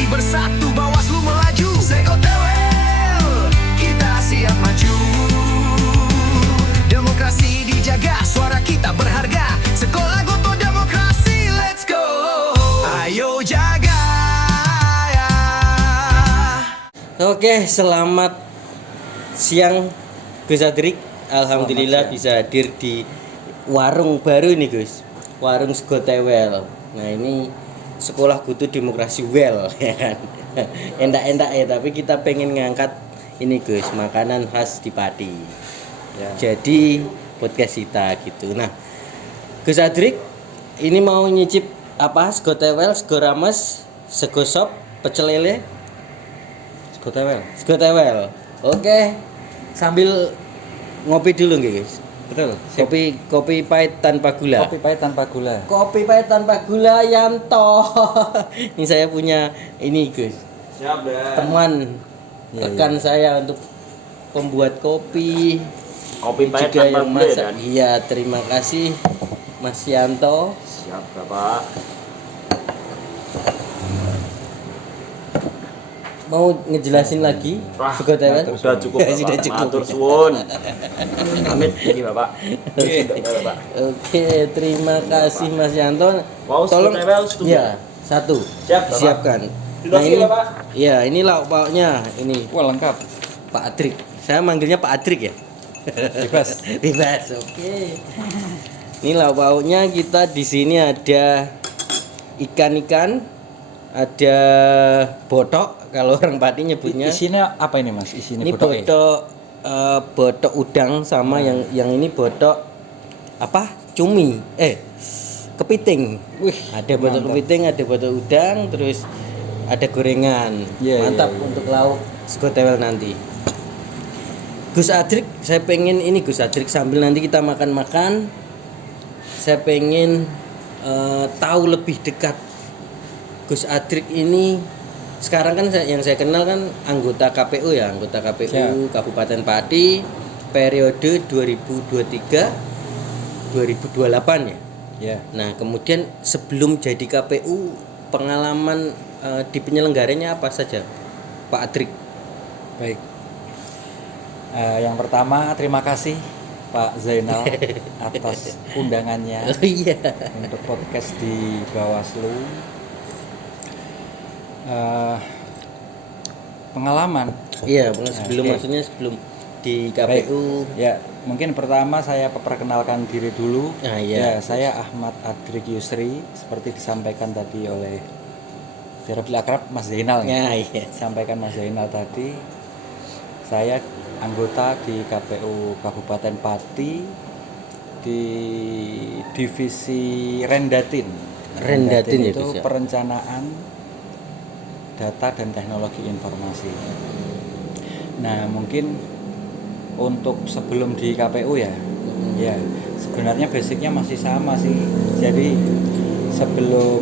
Padi bersatu, Bawaslu melaju. Sekotewel, kita siap maju. Demokrasi dijaga, suara kita berharga. Sekolah Goto Demokrasi, let's go. Ayo jaga ya. Oke, selamat siang Gus Adrik. Alhamdulillah bisa hadir di warung baru nih Gus. Warung Sego Tewel. Nah, ini Sekolah Goto Demokrasi Well ya kan. Endak-endak ya, tapi kita pengen ngangkat ini Gus, makanan khas di Pati. Ya. Jadi podcast kita gitu. Nah, Gus Adrik ini mau nyicip apa? Sego Tewel, sego rames, sego sop, pecel lele. Sego Tewel. Sego Tewel. Oke. Sambil ngopi dulu nggih, guys. Betul. Kopi pahit tanpa gula. Kopi pahit tanpa gula. Kopi pahit tanpa gula Yanto. Ini saya punya ini, Gus. Siap deh. Teman Ya, rekan saya untuk pembuat kopi. Kopi pahit Juga tanpa yang gula masak. kan? Iya, terima kasih Mas Yanto. Siap Bapak. Mau ngejelasin lagi Wah, Sego Tewel? Sudah cukup Bapak. Sudah cukup. Matur suwun. Amit ini Bapak. Sudah Bapak. Oke, terima kasih Mas Yanto. Mau Sego Tewel setuju? Ya, satu. Siap, Bapak. Siapkan. Sudah ini, siap, Bapak? Iya, ini lauk pauknya. Ini Wah, lengkap. Pak Adrik. Saya manggilnya Pak Adrik ya. Bebas. Bebas. Oke. Ini lauk pauknya kita di sini ada ikan-ikan, ada botok kalau orang Pati nyebutnya. Isinya apa ini, Mas? Isinya Ini botok. botok udang sama yang ini botok apa? Cumi. Kepiting. Wih, Ada botok mantap. kepiting, ada botok udang, terus ada gorengan. Iya, Mantap iya. untuk lauk Sego Tewel nanti. Gus Adrik, saya pengen ini Gus Adrik sambil nanti kita makan-makan. Saya pengen tahu lebih dekat Gus Adrik ini. Sekarang kan yang saya kenal kan anggota KPU ya, anggota KPU Ya. Kabupaten Pati periode 2023-2028 ya. Ya. Nah, kemudian sebelum jadi KPU pengalaman di penyelenggaranya apa saja, Pak Adrik? Baik. Yang pertama, terima kasih Pak Zainal atas undangannya Oh iya. untuk podcast di Bawaslu. Pengalaman. Iya, sebelum Oke. maksudnya sebelum di Baik. KPU. Ya, mungkin pertama saya perkenalkan diri dulu. Ah, iya. Ya, saya Ahmad Adrik Yusri, seperti disampaikan tadi oleh Dirabli Akrab Mas Zainal. Ya, iya. Sampaikan Mas Zainal tadi, saya anggota di KPU Kabupaten Pati di divisi Rendatin. Rendatin ya, itu Gus, ya? perencanaan data dan teknologi informasi. Nah, mungkin untuk sebelum di KPU ya, ya sebenarnya basicnya masih sama sih. Jadi sebelum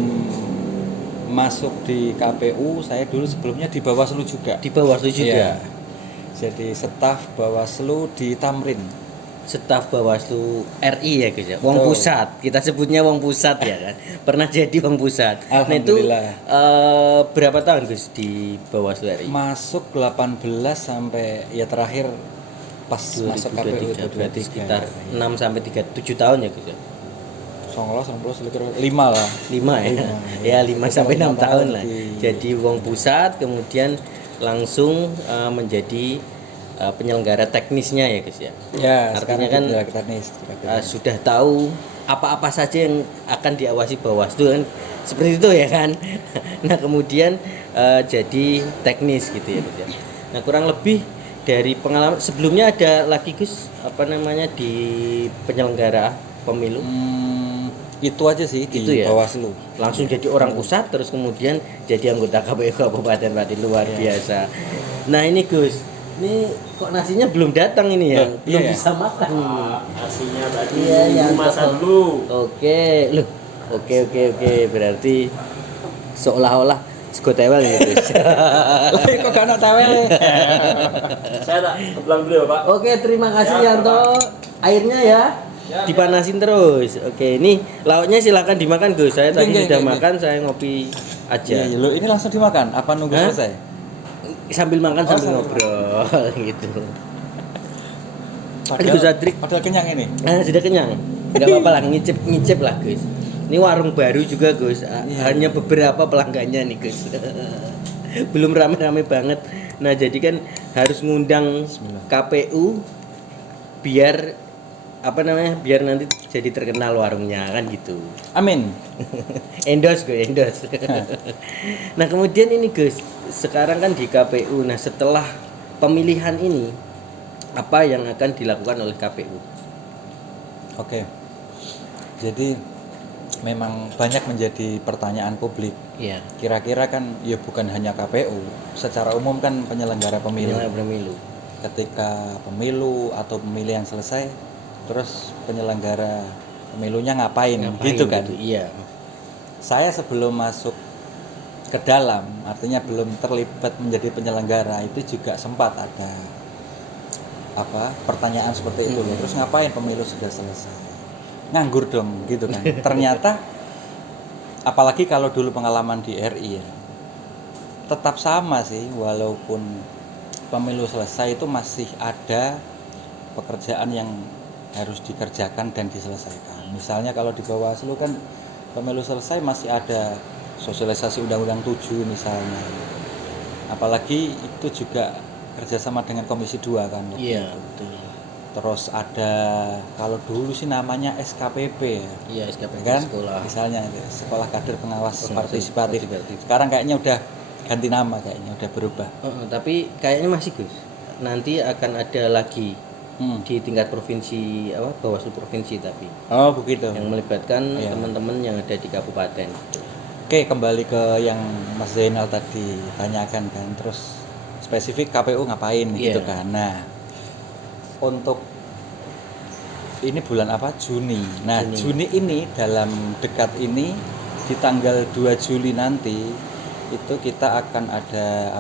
masuk di KPU, saya dulu sebelumnya di Bawaslu juga. Di Bawaslu juga. Iya. Jadi staf Bawaslu di Tamrin. Staf Bawaslu RI ya, Gus ya. Wong Betul. Pusat. Kita sebutnya Wong Pusat ya kan. Pernah jadi Wong Pusat. Nah, itu Alhamdulillah. berapa tahun Gus di Bawaslu RI? Masuk 18 sampai ya terakhir pas masuk KPU 2023, berarti 2023. sekitar 6 sampai 7 tahun ya, Gus ya. 5 lah. 5 ya. Ya 5 sampai 6 tahun lah. Jadi Wong Pusat, kemudian langsung menjadi penyelenggara teknisnya ya Gus ya. Ya, Artinya sekarang kan di teknis. sudah tahu apa-apa saja yang akan diawasi Bawaslu kan seperti itu ya kan. Nah, kemudian jadi teknis gitu ya Gus ya. Nah, kurang lebih dari pengalaman sebelumnya ada lagi Gus apa namanya di penyelenggara pemilu Itu aja sih di Itu ya? Bawaslu. langsung jadi orang pusat terus kemudian jadi anggota KPU Kabupaten Pati, luar biasa. Nah, ini Gus, ini kok nasinya belum datang ini ya? Loh, Belum iya ya? bisa makan ini. Nasinya tadi Iya, yang masak betul. dulu. Oke, loh. Oke. Berarti seolah-olah Sego Tewel ya, Gus. Lah kok gak ana tawele. Saya tak pulang dulu ya Pak. Oke, terima kasih Ya, Yanto. Airnya ya. Ya, Dipanasin terus. Oke, ini lauknya silakan dimakan Gus. Saya tadi Enggak, sudah enggak. makan, saya ngopi aja. Iya, lo ini langsung dimakan apa nunggu Hah? selesai? Sambil makan Oh, sambil sambil ngobrol gitu. Gus Adrik. Padahal kenyang ini. Sudah kenyang. Enggak apa-apa lah, ngicip lah, Gus. Ini warung baru juga, Gus. Hanya beberapa pelanggannya nih, Gus. Belum rame-rame banget. Nah, jadi kan harus ngundang Bismillah. KPU biar apa namanya? Biar nanti jadi terkenal warungnya kan gitu. Amin. Endorse gue, endorse. Nah, kemudian ini, Gus. Sekarang kan di KPU. Nah, setelah pemilihan ini apa yang akan dilakukan oleh KPU? Oke. Jadi memang banyak menjadi pertanyaan publik. Iya. Kira-kira kan ya bukan hanya KPU, secara umum kan penyelenggara pemilu. Pemilu. Ketika pemilu atau pemilihan selesai, terus penyelenggara pemilunya ngapain gitu kan. Iya. Saya sebelum masuk ke dalam, artinya belum terlibat menjadi penyelenggara, itu juga sempat ada pertanyaan seperti itu loh. Terus ngapain pemilu sudah selesai? Nganggur dong gitu kan. Ternyata apalagi kalau dulu pengalaman di RI ya, tetap sama sih, walaupun pemilu selesai itu masih ada pekerjaan yang harus dikerjakan dan diselesaikan. Misalnya kalau di Bawaslu kan pemilu selesai masih ada sosialisasi Undang-Undang 7 misalnya. Apalagi itu juga kerjasama dengan Komisi 2 kan. Iya, betul. Terus ada kalau dulu sih namanya SKPP ya. Iya, SKPP Kan? sekolah. Misalnya Sekolah Kader Pengawas Partisipatif. Partisipatif. Sekarang kayaknya udah ganti nama, kayaknya udah berubah. Tapi kayaknya masih, Gus. Nanti akan ada lagi di tingkat provinsi Bawaslu provinsi tapi Oh, begitu. yang melibatkan Iya. teman-teman yang ada di kabupaten. Oke, kembali ke yang Mas Zainal tadi tanyakan kan, terus spesifik KPU ngapain gitu Iya. kan. Nah, untuk ini bulan apa? Juni. Nah, Juni. Juni ini dalam dekat ini di tanggal 2 Juli nanti itu kita akan ada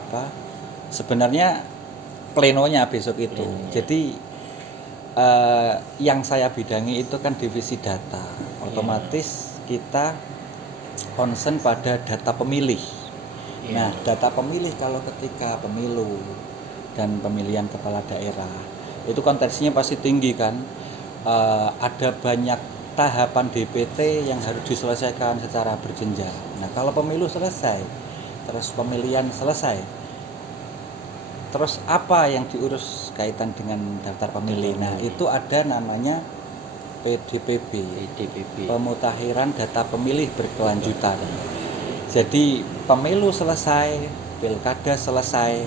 sebenarnya plenonya besok itu. Plenonya. Jadi yang saya bidangi itu kan divisi data. Otomatis kita concern pada data pemilih. Iya. Nah, data pemilih kalau ketika pemilu dan pemilihan kepala daerah itu konteksnya pasti tinggi kan. Ada banyak tahapan DPT yang harus diselesaikan secara berjenjang. Nah, kalau pemilu selesai, terus pemilihan selesai, terus apa yang diurus kaitan dengan daftar pemilih? Nah, itu ada namanya PDPB, Pemutahiran Data Pemilih Berkelanjutan. Jadi pemilu selesai, pilkada selesai,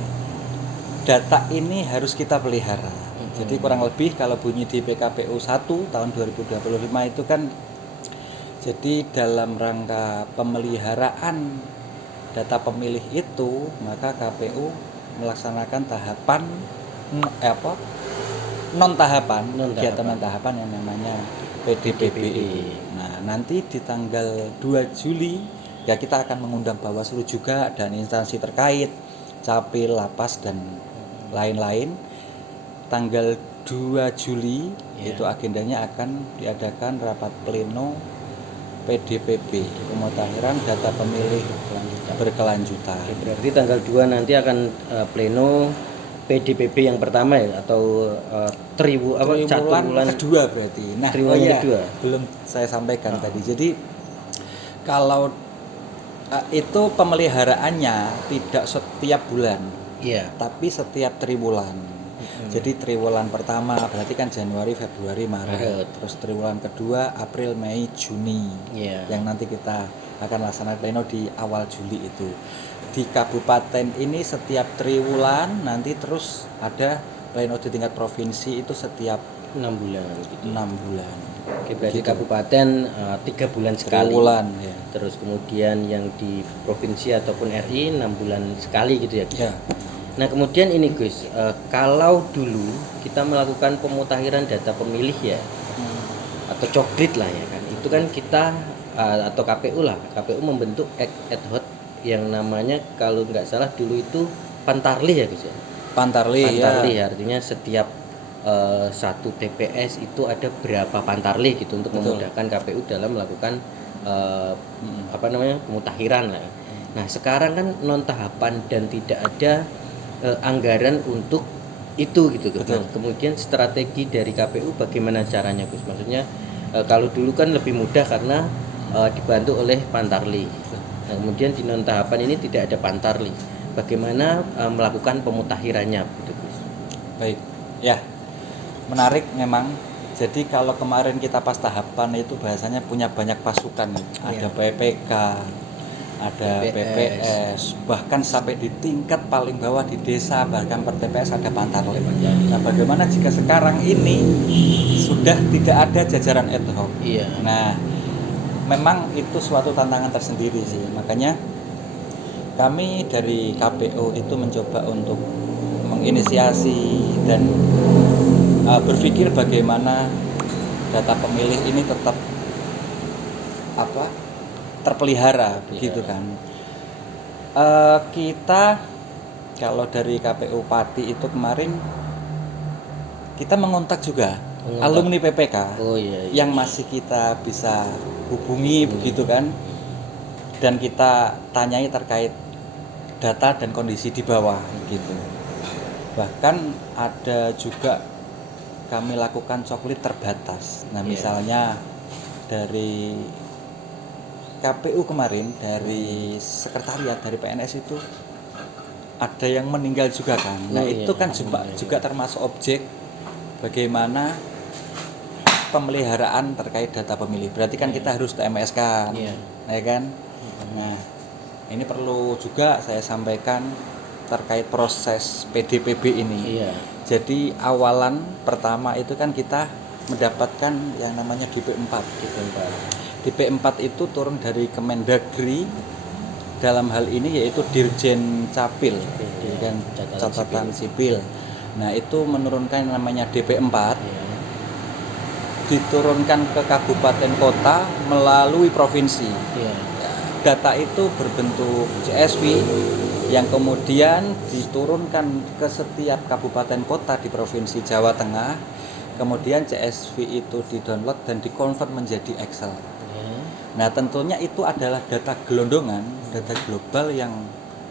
data ini harus kita pelihara. Jadi kurang lebih kalau bunyi di PKPU 1 tahun 2025 itu kan, jadi dalam rangka pemeliharaan data pemilih itu, maka KPU melaksanakan tahapan non tahapan yang namanya PDPB. Nah, nanti di tanggal 2 Juli ya kita akan mengundang Bawaslu juga dan instansi terkait, Capil, Lapas dan lain-lain. Tanggal 2 Juli itu agendanya akan diadakan rapat pleno PDPB, Pemutahiran Data Pemilih Berkelanjutan. Berarti tanggal 2 nanti akan pleno PDPB yang pertama ya, atau triwulan kedua berarti. Nah, triwulan kedua. Belum saya sampaikan tadi. Jadi kalau itu pemeliharaannya tidak setiap bulan, tapi setiap triwulan. Jadi triwulan pertama berarti kan Januari, Februari, Maret. Terus triwulan kedua April, Mei, Juni. Yang nanti kita akan laksanakan pleno di awal Juli itu. Di kabupaten ini setiap triwulan, nanti terus ada pleno di tingkat provinsi itu setiap 6 bulan gitu. 6 bulan. Oke, berarti kabupaten 3 bulan sekali. Triwulan, ya. Terus kemudian yang di provinsi ataupun RI 6 bulan sekali gitu ya, Gus. Ya. Nah, kemudian ini, Gus, kalau dulu kita melakukan pemutakhiran data pemilih ya, atau coklit lah ya kan, itu kan kita atau KPU membentuk ad hoc yang namanya kalau nggak salah dulu itu Pantarlih ya, Gus ya. Pantarlih ya. Artinya setiap satu TPS itu ada berapa Pantarlih gitu untuk memudahkan KPU dalam melakukan pemutakhiran lah. Nah sekarang kan non tahapan dan tidak ada anggaran untuk itu gitu Gus. Betul. Nah, kemudian strategi dari KPU bagaimana caranya Gus? Maksudnya kalau dulu kan lebih mudah karena dibantu oleh Pantarli. Nah, kemudian di non tahapan ini tidak ada Pantarli. Bagaimana melakukan pemutakhirannya gitu Gus? Baik, ya menarik memang. Jadi kalau kemarin kita pas tahapan itu bahasanya punya banyak pasukan, ada PPK, ada PPS, bahkan sampai di tingkat paling bawah di desa, bahkan per TPS ada Pantarli. Nah, bagaimana jika sekarang ini sudah tidak ada jajaran ad hoc? Iya. Nah, memang itu suatu tantangan tersendiri sih. Makanya kami dari KPU itu mencoba untuk menginisiasi dan berpikir bagaimana data pemilih ini tetap terpelihara begitu kan. Kita kalau dari KPU Pati itu kemarin kita mengontak juga alumni PPK yang masih kita bisa hubungi begitu kan, dan kita tanyai terkait data dan kondisi di bawah gitu. Bahkan ada juga kami lakukan coklit terbatas. Nah, misalnya dari KPU kemarin, dari sekretariat, dari PNS itu ada yang meninggal juga kan. Nah, itu kan juga termasuk objek bagaimana pemeliharaan terkait data pemilih. Berarti kan kita harus TMS kan. Ya kan? Nah, ini perlu juga saya sampaikan terkait proses PDPB ini. Jadi awalan pertama itu kan kita mendapatkan yang namanya DP4. DP4 itu turun dari Kemendagri, dalam hal ini yaitu Dirjen Capil, Dirjen Catatan Sipil. Nah, itu menurunkan yang namanya DP4, diturunkan ke kabupaten kota melalui provinsi. Data itu berbentuk CSV yang kemudian diturunkan ke setiap kabupaten kota di Provinsi Jawa Tengah. Kemudian CSV itu di-download dan di-convert menjadi Excel. Nah, tentunya itu adalah data gelondongan, data global yang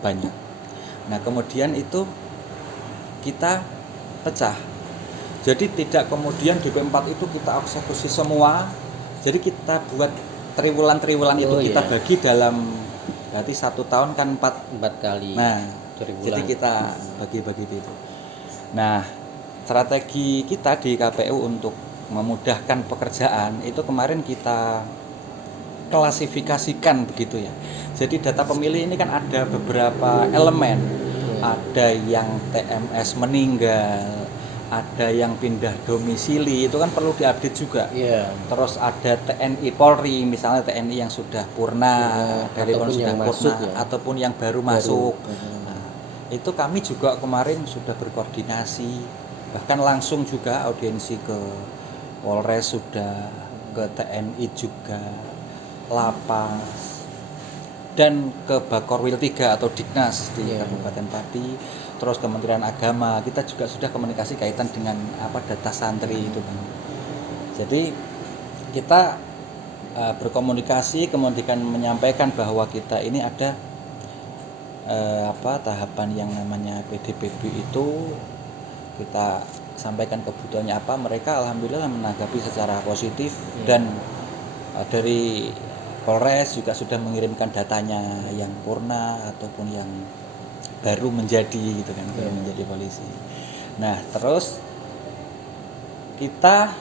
banyak. Nah, kemudian itu kita pecah. Jadi tidak kemudian DP4 itu kita eksekusi semua. Jadi kita buat triwulan-triwulan itu kita bagi dalam, berarti 1 tahun kan 4 kali. Nah, jadi kita bagi-bagi itu. Nah, strategi kita di KPU untuk memudahkan pekerjaan itu kemarin kita klasifikasikan begitu ya. Jadi data pemilih ini kan ada beberapa elemen. Ada yang TMS meninggal, ada yang pindah domisili, itu kan perlu diupdate juga. Terus ada TNI Polri, misalnya TNI yang sudah purna, dari sudah purna, ataupun yang baru masuk. Nah, itu kami juga kemarin sudah berkoordinasi, bahkan langsung juga audiensi ke Polres sudah, ke TNI juga, Lapas, dan ke Bakorwil 3 atau Diknas di Kabupaten Pati, terus Kementerian Agama. Kita juga sudah komunikasi kaitan dengan data santri itu kan. Jadi kita berkomunikasi, kemudian menyampaikan bahwa kita ini ada tahapan yang namanya PDPB itu, kita sampaikan kebutuhannya apa, mereka alhamdulillah menanggapi secara positif. Dan dari Polres juga sudah mengirimkan datanya yang purna ataupun yang baru menjadi gitu kan, baru menjadi polisi. Nah, terus kita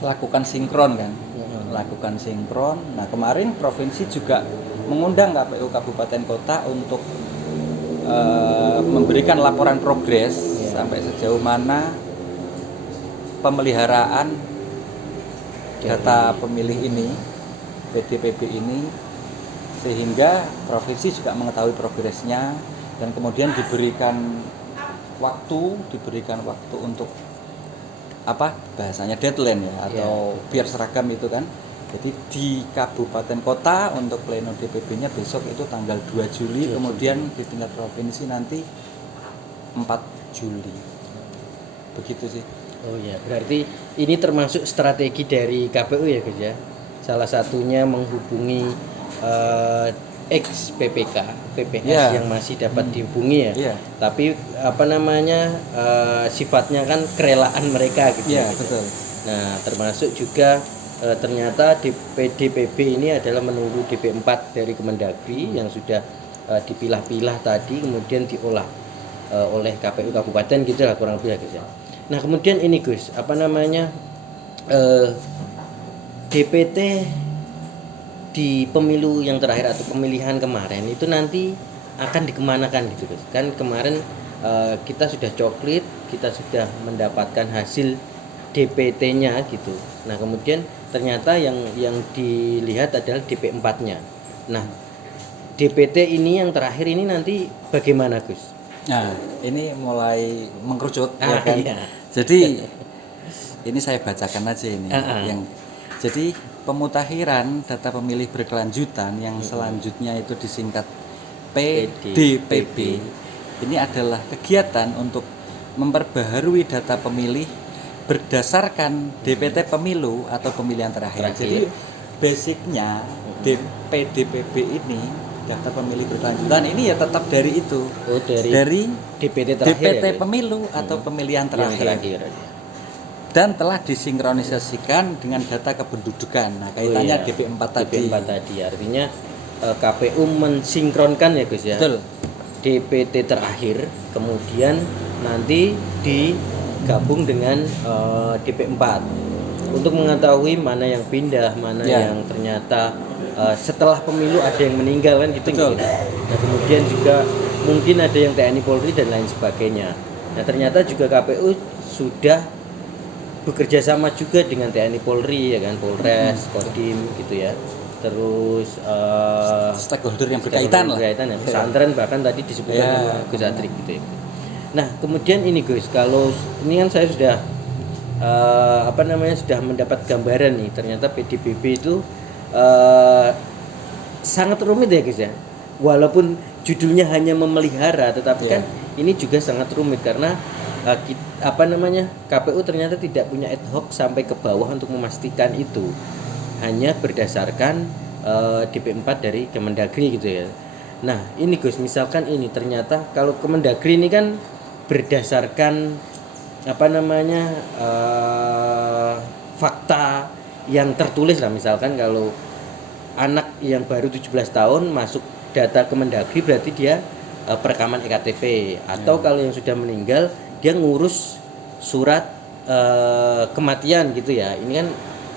lakukan sinkron kan, lakukan sinkron. Nah, kemarin provinsi juga mengundang KPU kabupaten kota untuk memberikan laporan progres sampai sejauh mana pemeliharaan data pemilih ini, PDPB ini, sehingga provinsi juga mengetahui progresnya, dan kemudian diberikan waktu untuk bahasanya deadline ya, atau biar seragam itu kan. Jadi di kabupaten kota untuk pleno DPB-nya besok itu tanggal 2 Juli, kemudian di tingkat provinsi nanti 4 Juli. Begitu sih. Oh ya, berarti ini termasuk strategi dari KPU ya Gus ya. Salah satunya menghubungi ex PPK, PPS Ya. yang masih dapat dihubungi ya. Iya. Tapi apa namanya sifatnya kan kerelaan mereka gitu. Iya, gitu. betul. Nah, termasuk juga ternyata di PDPB ini adalah menunggu DP4 dari Kemendagri yang sudah dipilah-pilah tadi kemudian diolah oleh KPU kabupaten gitu lah kurang lebih ya Gus ya. Nah, kemudian ini Gus, apa namanya DPT di pemilu yang terakhir atau pemilihan kemarin itu nanti akan dikemanakan gitu Gus. Kan kemarin kita sudah coklit, kita sudah mendapatkan hasil DPT-nya gitu. Nah, kemudian ternyata yang dilihat adalah DP4-nya. Nah, DPT ini yang terakhir ini nanti bagaimana Gus? Nah, ini mulai mengkerucut ya Ah, kan. iya. Jadi ini saya bacakan aja ini Ah. yang jadi pemutakhiran data pemilih berkelanjutan yang selanjutnya itu disingkat PDPB. Ini adalah kegiatan untuk memperbaharui data pemilih berdasarkan DPT pemilu atau pemilihan terakhir. Terakhir. Jadi basicnya PDPB ini data pemilih berkelanjutan ini ya tetap dari itu. Oh, Dari DPT terakhir DPT ya, Gus? pemilu atau pemilihan Yang terakhir. Dan telah disinkronisasikan dengan data kependudukan. Nah, kaitannya iya. DP4 tadi. DP4 tadi artinya KPU mensinkronkan ya Gus ya. Betul. DPT terakhir kemudian nanti digabung dengan DP4 untuk mengetahui mana yang pindah, mana Ya. yang ternyata setelah pemilu ada yang meninggal kan gitu. Betul. Nah, kemudian juga mungkin ada yang TNI Polri dan lain sebagainya. Nah, ternyata juga KPU sudah bekerja sama juga dengan TNI Polri ya kan, Polres, Kodim gitu ya. Terus Stakeholder yang berkaitan lah. ya. Pesantren bahkan tadi disebutkan Ya. sama Gus Adrik gitu ya. Nah, kemudian ini Gus, kalau ini kan saya sudah sudah mendapat gambaran nih, ternyata PDPB itu sangat rumit ya Gus ya. Walaupun judulnya hanya memelihara, tetapi Ya. kan ini juga sangat rumit karena KPU ternyata tidak punya ad hoc sampai ke bawah untuk memastikan itu. Hanya berdasarkan DP4 dari Kemendagri gitu ya. Nah, ini Gus, misalkan ini ternyata kalau Kemendagri ini kan berdasarkan fakta yang tertulis lah, misalkan kalau anak yang baru 17 tahun masuk data Kemendagri berarti dia perekaman EKTP, atau kalau yang sudah meninggal dia ngurus surat kematian gitu ya. Ini kan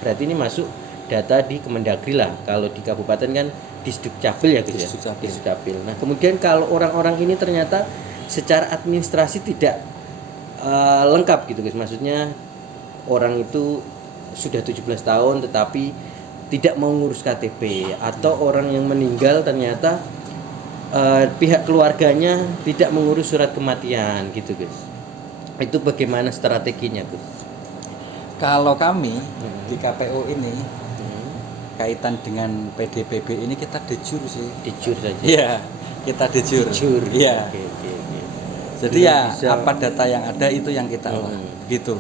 berarti ini masuk data di Kemendagri lah. Kalau di kabupaten kan Disdukcapil ya gitu ya. Disdukcapil. Nah, kemudian kalau orang-orang ini ternyata secara administrasi tidak lengkap gitu guys. Maksudnya orang itu sudah 17 tahun tetapi tidak mau ngurus KTP, atau orang yang meninggal ternyata pihak keluarganya tidak mengurus surat kematian gitu guys. Itu bagaimana strateginya Gus? Kalau kami di KPU ini kaitan dengan PDPB ini kita de jure sih. De jure saja. Iya, kita de jure. De jure. Iya. Oke. Jadi Belum ya bisa- apa data yang ada itu yang kita olah gitu.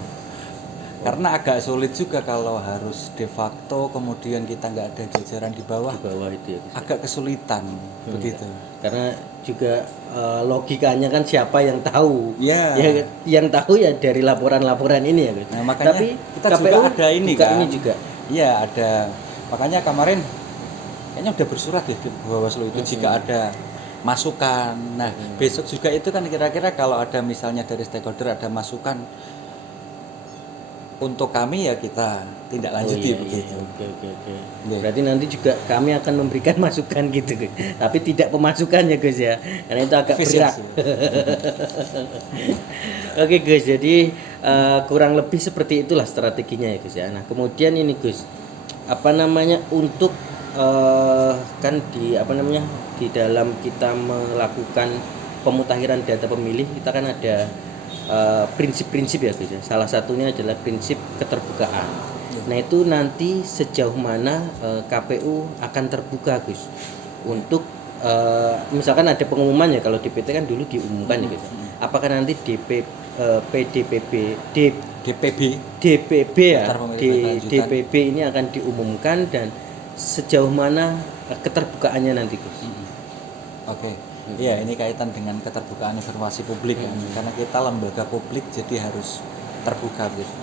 Karena agak sulit juga kalau harus de facto kemudian kita nggak ada jajaran di bawah, Di bawah itu ya Gus. agak kesulitan begitu. Karena juga logikanya kan siapa yang tahu? Iya. Ya, yang tahu ya dari laporan-laporan ini ya Gus. Nah, makanya Tapi kita juga ada ini buka kan. ini juga. Iya ada. Makanya kemarin kayaknya udah bersurat ya ke Bawaslu itu jika ada masukan. Nah besok juga itu kan kira-kira kalau ada misalnya dari stakeholder ada masukan untuk kami ya kita tindak lanjuti begitu. Oke. Iya. Berarti nanti juga kami akan memberikan masukan gitu Gus. Tapi tidak pemasukan ya Gus ya. Karena itu agak berat. Efisiensi. Oke Gus, jadi kurang lebih seperti itulah strateginya ya Gus ya. Nah, kemudian ini Gus, untuk kan di dalam kita melakukan pemutakhiran data pemilih kita kan ada prinsip-prinsip ya Gus ya. Salah satunya adalah prinsip keterbukaan. Nah, itu nanti sejauh mana KPU akan terbuka Gus untuk misalkan ada pengumuman ya, kalau DPT kan dulu diumumkan ya Gus. Apakah nanti PDPB DPB DPB ya, Daftar pemilih berkelanjutan. DPB ini akan diumumkan, dan sejauh mana keterbukaannya nanti Gus. Oke. Iya, ini kaitan dengan keterbukaan informasi publik kan. Karena kita lembaga publik jadi harus terbuka gitu.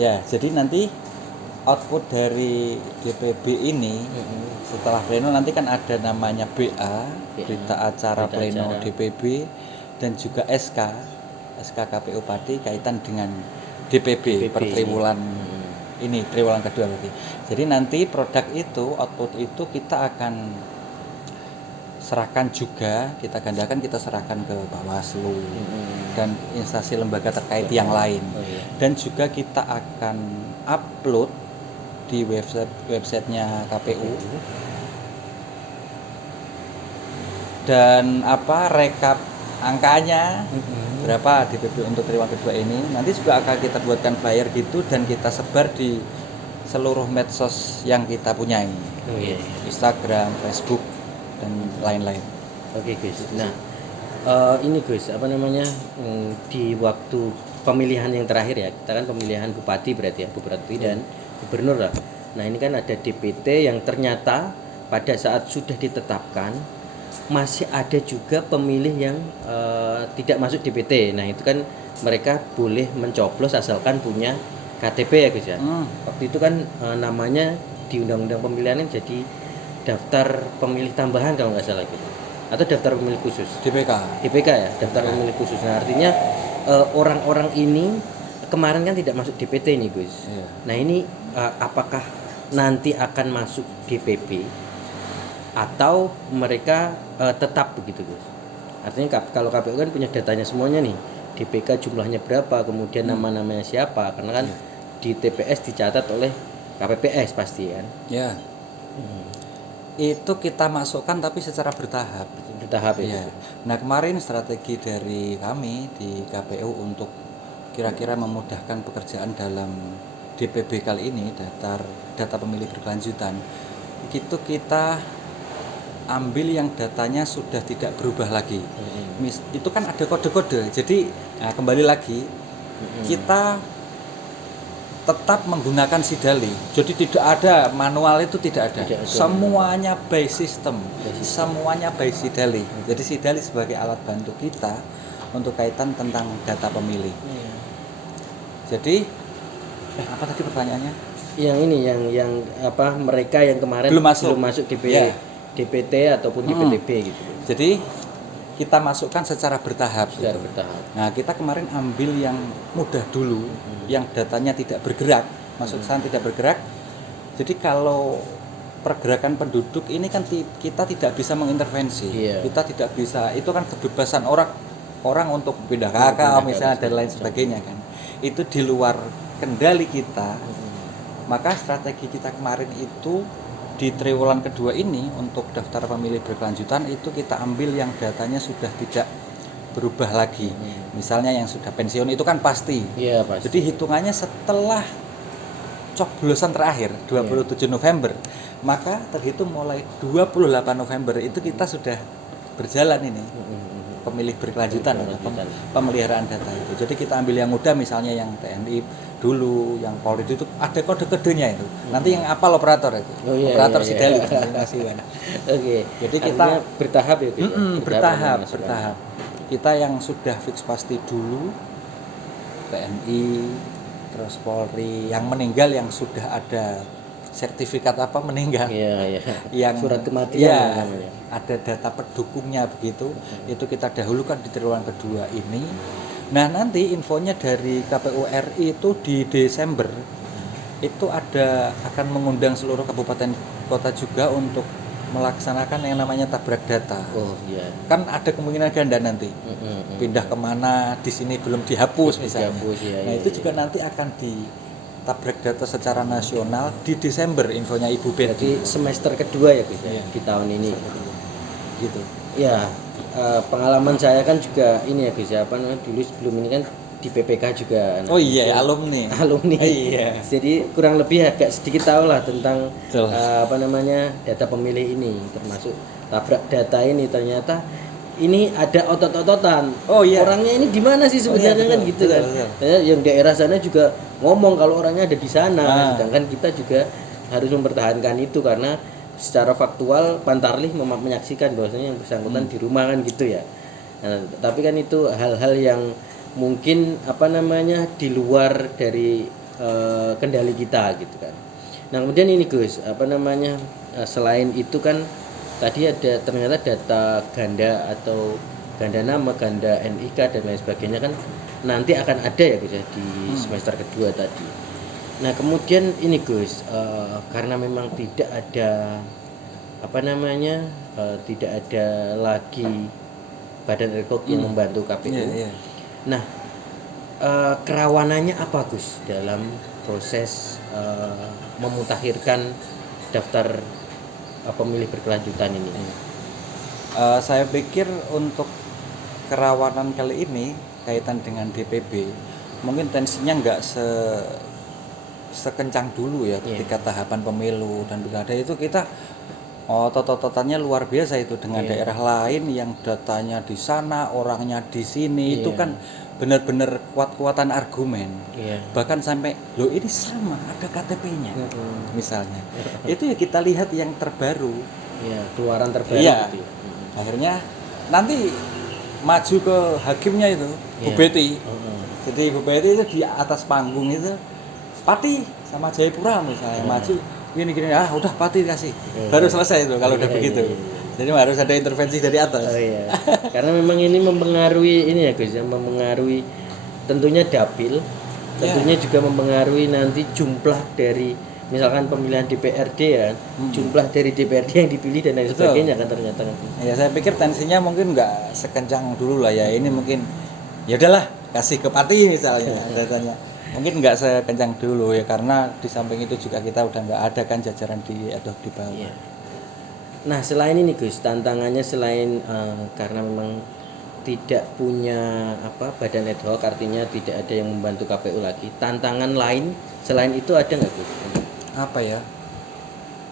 Ya, jadi nanti output dari DPB ini setelah pleno nanti kan ada namanya BA, berita acara Berita pleno acara. DPB, dan juga SK KPU Pati kaitan dengan DPB per triwulan ini, triwulan kedua berarti. Jadi nanti produk itu, output itu kita akan serahkan juga, kita gandakan, kita serahkan ke Bawaslu dan instansi lembaga terkait yang lain. Oh, iya. Dan juga kita akan upload di websitenya KPU dan rekap angkanya berapa DPB untuk triwulan kedua ini. Nanti juga akan kita buatkan flyer gitu dan kita sebar di seluruh medsos yang kita punyai, Oh, iya. Instagram, Facebook, dan lain-lain. Oke Gus. Nah, ini Gus, di waktu pemilihan yang terakhir ya, kita kan pemilihan bupati berarti ya, bupati dan gubernur lah. Nah, ini kan ada DPT yang ternyata pada saat sudah ditetapkan masih ada juga pemilih yang tidak masuk DPT. Nah, itu kan mereka boleh mencoblos asalkan punya KTP ya Gus ya. Waktu itu kan namanya di Undang-Undang Pemilihan ini jadi daftar pemilih tambahan kalau nggak salah gitu, atau daftar pemilih khusus DPK ya, daftar pemilih khusus. Nah, artinya orang-orang ini kemarin kan tidak masuk DPT nih Gus. Iya. Nah, ini apakah nanti akan masuk DPP atau mereka tetap begitu Gus? Artinya kalau KPU kan punya datanya semuanya nih, DPK jumlahnya berapa, kemudian nama-namanya siapa, karena kan di TPS dicatat oleh KPPS pasti kan. Ya. Itu kita masukkan tapi secara bertahap. Bertahap itu. Ya. Nah, kemarin strategi dari kami di KPU untuk kira-kira memudahkan pekerjaan dalam DPB kali ini, data pemilih berkelanjutan, itu kita ambil yang datanya sudah tidak berubah lagi. Itu kan ada kode-kode. Jadi kembali lagi kita tetap menggunakan Sidali. Jadi tidak ada manual, itu tidak ada. Semuanya by system. Semuanya by Sidali. Jadi Sidali sebagai alat bantu kita untuk kaitan tentang data pemilih. Jadi apa tadi pertanyaannya? Yang ini yang mereka yang kemarin Belum masuk DPT ataupun DPTB gitu. Jadi kita masukkan secara bertahap. Secara bertahap. Nah, kita kemarin ambil yang mudah dulu, yang datanya tidak bergerak, masuk sana tidak bergerak. Jadi kalau pergerakan penduduk ini kan kita tidak bisa mengintervensi. Iya. Kita tidak bisa, itu kan kebebasan orang untuk pindah kakak misalnya dan lain sebagainya kan. Itu di luar kendali kita. Maka strategi kita kemarin itu di triwulan kedua ini untuk daftar pemilih berkelanjutan itu kita ambil yang datanya sudah tidak berubah lagi. Misalnya yang sudah pensiun itu kan pasti. Iya, pasti. Jadi hitungannya setelah coblosan terakhir 27 November, maka terhitung mulai 28 November itu kita sudah berjalan ini. Pemilih berkelanjutan, pemeliharaan data itu. Jadi kita ambil yang muda misalnya yang TNI dulu, yang Polri itu ada kode-kodenya itu. Nanti yang apal operator itu. Operator Sidali. Oke. Jadi kita artinya bertahap ya, Gus, ya? bertahap. Kita yang sudah fix pasti dulu TNI, terus Polri, yang meninggal yang sudah ada sertifikat meninggal. Iya. Yang surat kematian ya, ada data pendukungnya begitu. Itu kita dahulukan di triwulan kedua ini. Nah, nanti infonya dari KPU RI itu di Desember itu akan mengundang seluruh kabupaten kota juga untuk melaksanakan yang namanya tabrak data. Oh iya. Kan ada kemungkinan ganda nanti. Pindah kemana, di sini belum dihapus misalnya. Nah, itu juga nanti akan tabrak data secara nasional di Desember infonya Ibu Ben. Jadi semester kedua ya Gus ya, di tahun ini. Gitu. Ya, pengalaman saya kan juga ini ya Gus ya, dulu sebelum ini kan di PPK juga. Oh iya, alumni. Iya. Jadi kurang lebih agak sedikit tahu lah tentang data pemilih ini, termasuk tabrak data ini. Ternyata ini ada otot-ototan. Oh iya. Orangnya ini di mana sih sebenarnya, kan gitu kan. Yang daerah sana juga ngomong kalau orangnya ada di sana, sedangkan kita juga harus mempertahankan itu karena secara faktual Pantarlih menyaksikan bahwasanya yang bersangkutan di rumah kan gitu ya. Nah, tapi kan itu hal-hal yang mungkin di luar dari kendali kita gitu kan. Nah kemudian ini Gus, selain itu kan tadi ada ternyata data ganda atau ganda nama, ganda NIK dan lain sebagainya kan nanti akan ada ya Gus ya di semester kedua tadi. Nah kemudian ini Gus, karena memang tidak ada tidak ada lagi badan ad hoc yang membantu KPU. Nah kerawanannya apa Gus dalam proses memutakhirkan daftar pemilih berkelanjutan ini? Saya pikir untuk kerawanan kali ini kaitan dengan DPB mungkin tensinya nggak sekencang dulu ya ketika tahapan pemilu dan pilkada itu kita otot-ototannya luar biasa itu dengan daerah lain yang datanya di sana, orangnya di sini itu kan benar-benar kuat-kuatan argumen. Bahkan sampai loh ini sama ada KTP-nya misalnya. Itu ya kita lihat yang terbaru. Keluaran terbaru gitu. Akhirnya nanti maju ke hakimnya itu Bu Betty. Jadi Bu Betty itu di atas panggung itu Pati sama Jayapura misalnya maju gini udah Pati kasih baru selesai itu kalau udah begitu. Jadi harus ada intervensi dari atas. Karena memang ini mempengaruhi ini ya Gus, yang mempengaruhi tentunya dapil, tentunya juga mempengaruhi nanti jumlah dari misalkan pemilihan DPRD ya, jumlah dari DPRD yang dipilih dan lain sebagainya kan ternyata. Ya saya pikir tensinya mungkin nggak sekencang dulu lah ya. Ini mungkin ya udahlah kasih ke Pati misalnya datanya. Mungkin nggak sekencang dulu ya karena di samping itu juga kita udah nggak ada kan jajaran di bawah. Nah selain ini Gus, tantangannya selain karena memang tidak punya badan ad hoc, artinya tidak ada yang membantu KPU lagi. Tantangan lain selain itu ada nggak Gus? Apa ya?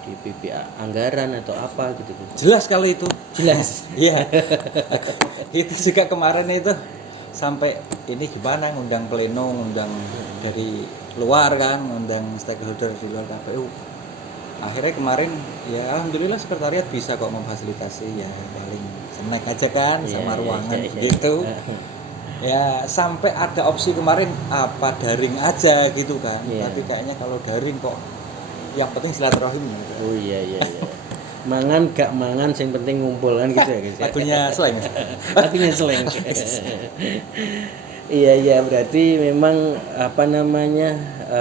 Di BPA anggaran atau apa gitu Gus? Jelas kalau itu. Jelas. Iya. Itu juga kemarin itu sampai ini gimana ngundang pleno, ngundang dari luar kan, ngundang stakeholder di luar KPU. Akhirnya kemarin ya alhamdulillah sekretariat bisa kok memfasilitasi ya paling snack aja kan sama ruangan gitu. Ya sampai ada opsi kemarin apa daring aja gitu kan. Tapi kayaknya kalau daring kok yang penting silaturahim gitu. Oh iya. Mangan gak mangan yang penting ngumpul kan gitu ya guys. Lagunya slang. Lagunya slang. Iya berarti memang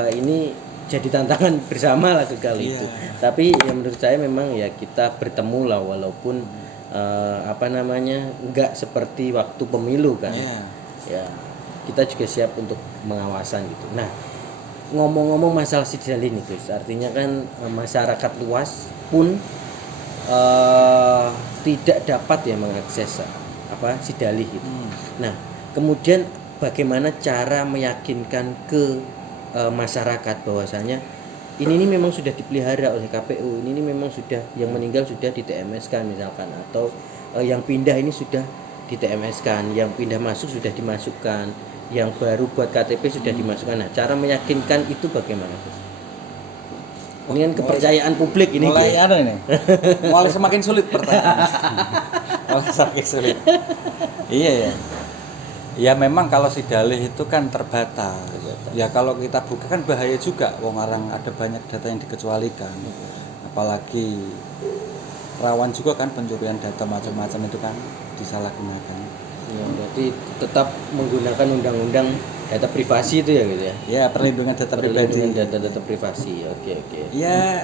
ini jadi tantangan bersama lah kali itu. Tapi ya menurut saya memang ya kita bertemu lah walaupun nggak seperti waktu pemilu kan. Ya kita juga siap untuk mengawasan gitu. Nah ngomong-ngomong masalah Sidalih nih Gus, artinya kan masyarakat luas pun tidak dapat ya mengakses Sidalih itu. Nah kemudian bagaimana cara meyakinkan ke masyarakat bahwasanya ini memang sudah dipelihara oleh KPU, ini memang sudah yang meninggal sudah di TMS kan misalkan, atau yang pindah ini sudah di TMS kan, yang pindah masuk sudah dimasukkan, yang baru buat KTP sudah dimasukkan. Nah cara meyakinkan itu bagaimana Gus? Ini kan kepercayaan publik ini mulai mulai semakin sulit pertanyaan. Mulai semakin sulit. Iya ya. Ya memang kalau Sidalih itu kan terbatas. Ya kalau kita buka kan bahaya juga. Wong orang ada banyak data yang dikecualikan. Apalagi rawan juga kan pencurian data macam-macam itu kan disalahgunakan. Ya, berarti tetap menggunakan undang-undang data privasi itu ya gitu ya. Ya, perlindungan data pribadi. Data privasi. Oke. Ya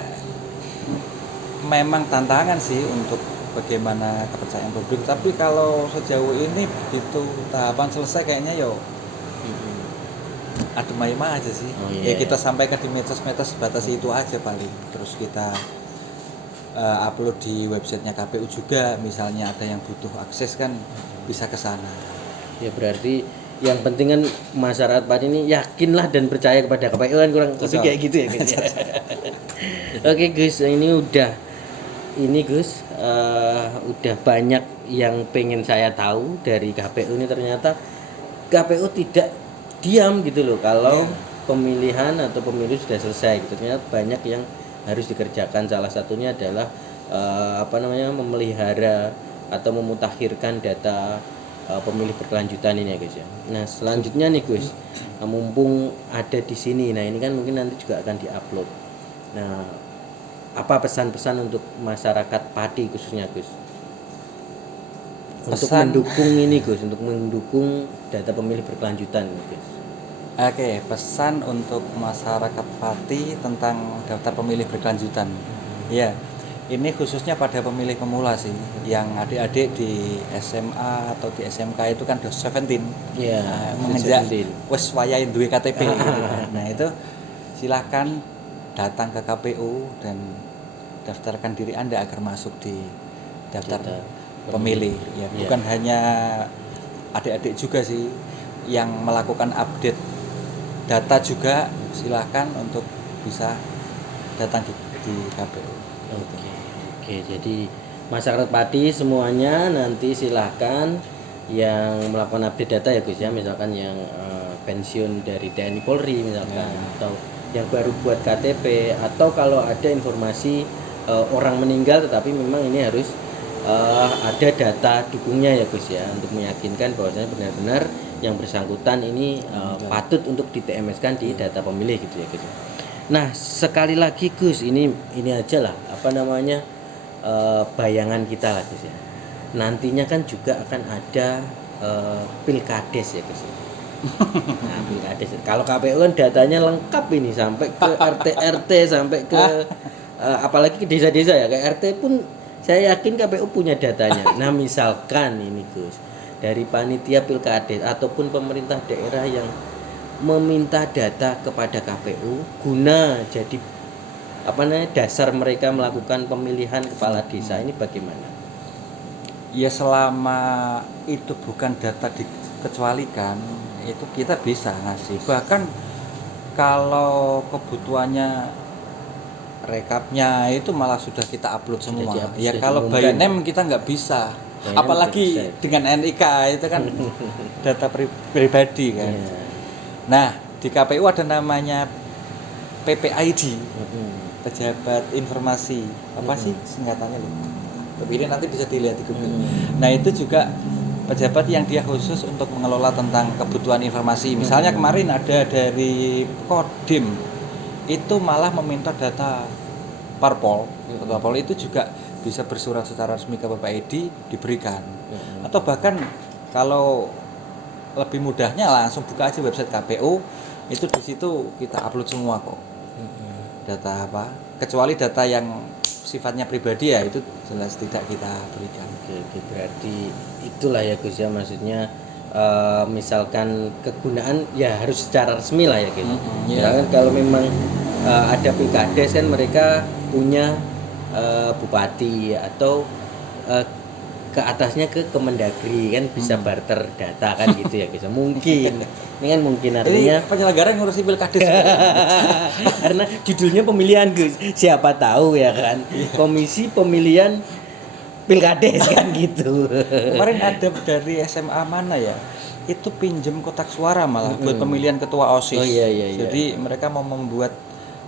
memang tantangan sih untuk bagaimana kepercayaan publik, tapi kalau sejauh ini begitu tahapan selesai kayaknya adem ayem aja sih. Ya kita sampaikan di medsos batasi itu aja paling, terus kita upload di websitenya KPU juga, misalnya ada yang butuh akses kan bisa ke sana. Ya berarti yang penting kan masyarakat pada ini yakinlah dan percaya kepada KPU kan kurang lebih kayak gitu ya Gus. Oke Gus, ini Gus udah banyak yang pengen saya tahu dari KPU ini. Ternyata KPU tidak diam gitu loh kalau pemilihan atau pemilu sudah selesai gitu. Ternyata banyak yang harus dikerjakan, salah satunya adalah memelihara atau memutakhirkan data pemilih berkelanjutan ini ya Gus ya. Nah selanjutnya nih Gus, mumpung ada di sini, nah ini kan mungkin nanti juga akan diupload. Nah apa pesan-pesan untuk masyarakat Pati khususnya Gus? Untuk mendukung ini Gus, untuk mendukung data pemilih berkelanjutan Gus. Oke, pesan untuk masyarakat Pati tentang daftar pemilih berkelanjutan. Ya, ini khususnya pada pemilih pemula sih, yang adik-adik di SMA atau di SMK itu kan udah 17. Iya, menginjak 17. wis wayahe duwe KTP gitu kan. Nah, itu silahkan datang ke KPU dan daftarkan diri Anda agar masuk di daftar Data pemilih. Ya, Iya. bukan hanya adik-adik juga sih yang melakukan update data juga, silahkan untuk bisa datang di KPU. Oke, jadi masyarakat Pati semuanya nanti silahkan yang melakukan update data ya Gus ya, misalkan yang pensiun dari TNI Polri misalkan, atau yang baru buat KTP, atau kalau ada informasi orang meninggal tetapi memang ini harus ada data dukungnya ya Gus ya, untuk meyakinkan bahwasanya benar-benar yang bersangkutan ini patut untuk di TMS-kan di data pemilih gitu ya Gus. Nah sekali lagi Gus, ini aja lah bayangan kita lah Gus ya. Nantinya kan juga akan ada pilkades ya Gus. Nah pilkades, kalau KPU kan datanya lengkap ini sampai ke RT sampai ke apalagi ke desa-desa ya, ke RT pun saya yakin KPU punya datanya. Nah misalkan ini Gus, dari panitia pilkades ataupun pemerintah daerah yang meminta data kepada KPU guna jadi dasar mereka melakukan pemilihan kepala desa, ini bagaimana? Ya selama itu bukan data dikecualikan, itu kita bisa ngasih. Bahkan kalau kebutuhannya rekapnya itu malah sudah kita upload semua. Ya kalau by name kita nggak bisa. Apalagi dengan NIK itu kan data pribadi kan. Ya. Nah, di KPU ada namanya PPID. Pejabat Informasi. Apa sih singkatannya loh? Tapi ini nanti bisa dilihat di Google. Nah, itu juga pejabat yang dia khusus untuk mengelola tentang kebutuhan informasi. Misalnya kemarin ada dari Kodim, itu malah meminta data parpol. Parpol itu juga bisa bersurat secara resmi ke PPID, diberikan. Atau bahkan kalau lebih mudahnya langsung buka aja website KPU, itu di situ kita upload semua kok. Data apa? Kecuali data yang sifatnya pribadi ya itu jelas tidak kita berikan. Oke, berarti itulah ya Gus ya, maksudnya misalkan kegunaan ya harus secara resmi lah ya gitu. Misalkan kalau memang ada pilkades kan mereka punya bupati atau ke atasnya ke Kemendagri kan bisa barter data kan gitu ya Gus. Mungkin ini kan mungkin artinya ini penyelenggara ngurusi pilkades. karena judulnya pemilihan Gus, siapa tahu ya kan komisi pemilihan pilkades kan gitu. Kemarin ada dari SMA mana ya, itu pinjem kotak suara malah buat pemilihan ketua OSIS. Oh iya. Jadi mereka mau membuat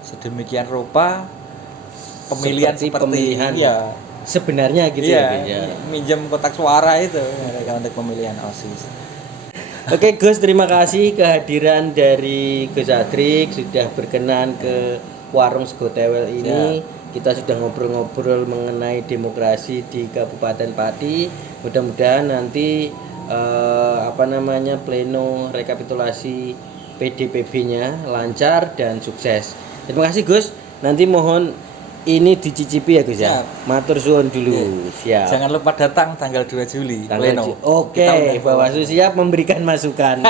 sedemikian rupa pemilihan seperti pemilihan ya sebenarnya gitu iya, ya. minjem kotak suara itu mereka untuk pemilihan OSIS. Oke Gus, terima kasih kehadiran dari Gus Adrik sudah berkenan ke warung Sego Tewel ini. Kita sudah ngobrol-ngobrol mengenai demokrasi di Kabupaten Pati. Mudah-mudahan nanti pleno rekapitulasi PDPB-nya lancar dan sukses. Terima kasih Gus. Nanti mohon ini dicicipi ya Gus ya. Matur suwun dulu. Siap. Jangan lupa datang tanggal 2 Juli pleno. Oke, Bawaslu siap memberikan masukan.